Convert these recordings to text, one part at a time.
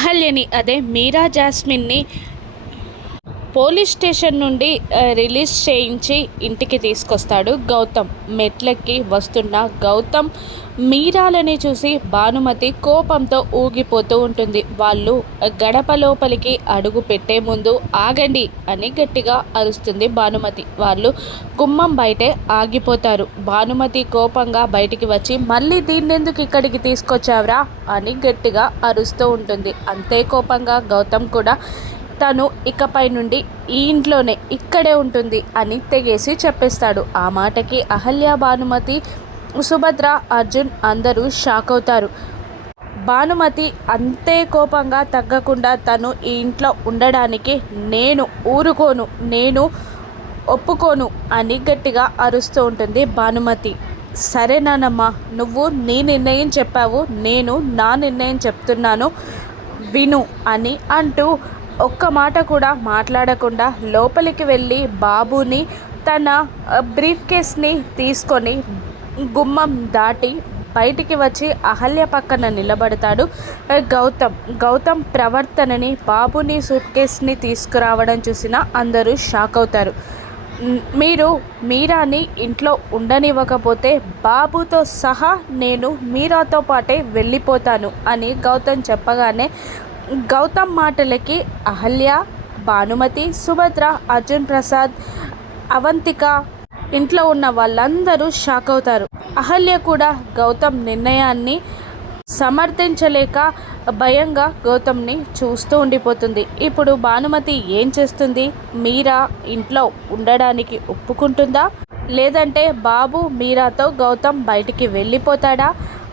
అహల్యని అదే మీరా జాస్మిన్ని police station నుండి release చేయించి ఇంటికి తీసుకొస్తాడు గౌతమ్. మెట్లెక్కి వస్తున్న గౌతమ్ మీరాలని చూసి భానుమతి కోపంతో ఊగిపోతూ ఉంటుంది. వాళ్ళు గడప లోపలికి అడుగు పెట్టే ముందు ఆగండి అని గట్టిగా అరుస్తుంది భానుమతి. వాళ్ళు గుమ్మం బయటే ఆగిపోతారు. భానుమతి కోపంగా బయటికి వచ్చి మళ్ళీ దీన్నెందుకు ఇక్కడికి తీసుకొచ్చావురా అని గట్టిగా అరుస్తూ ఉంటుంది. అంతే కోపంగా గౌతమ్ కూడా తను ఇకపై నుండి ఈ ఇంట్లోనే ఇక్కడే ఉంటుంది అని తెగేసి చెప్పేస్తాడు. ఆ మాటకి అహల్య, భానుమతి, సుభద్ర, అర్జున్ అందరూ షాక్ అవుతారు. భానుమతి అంతే కోపంగా తగ్గకుండా తను ఈ ఇంట్లో ఉండడానికి నేను ఊరుకోను, నేను ఒప్పుకోను అని గట్టిగా అరుస్తూ ఉంటుంది భానుమతి. సరే నానమ్మ, నువ్వు నీ నిర్ణయం చెప్పావు, నేను నా నిర్ణయం చెప్తున్నాను విను అని అంటూ ఒక్క మాట కూడా మాట్లాడకుండా లోపలికి వెళ్ళి బాబుని తన బ్రీఫ్ కేస్ని తీసుకొని గుమ్మం దాటి బయటికి వచ్చి అహల్య పక్కన నిలబడతాడు గౌతమ్ ప్రవర్తనని, బాబుని సూట్ కేస్ని తీసుకురావడం చూసిన అందరూ షాక్ అవుతారు. మీరు మీరాని ఇంట్లో ఉండనివ్వకపోతే బాబుతో సహా నేను మీరాతో పాటే వెళ్ళిపోతాను అని గౌతమ్ చెప్పగానే గౌతమ్ మాటలకి అహల్య, భానుమతి, సుభద్ర, అర్జున్ ప్రసాద్, అవంతిక, ఇంట్లో ఉన్న వాళ్ళందరూ షాక్ అవుతారు. అహల్య కూడా గౌతమ్ నిర్ణయాన్ని సమర్థించలేక భయంగా గౌతమ్ని చూస్తూ ఉండిపోతుంది. ఇప్పుడు భానుమతి ఏం చేస్తుంది? మీరా ఇంట్లో ఉండడానికి ఒప్పుకుంటుందా, లేదంటే బాబు మీరాతో గౌతమ్ బయటికి వెళ్ళిపోతాడా,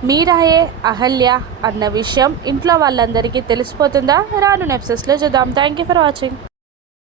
మీరాయే అహల్య అన్న విషయం ఇంట్లో వాళ్ళందరికీ తెలిసిపోతుందా? రాను ఎపిసోడ్స్లో చూద్దాం. Thank you for watching.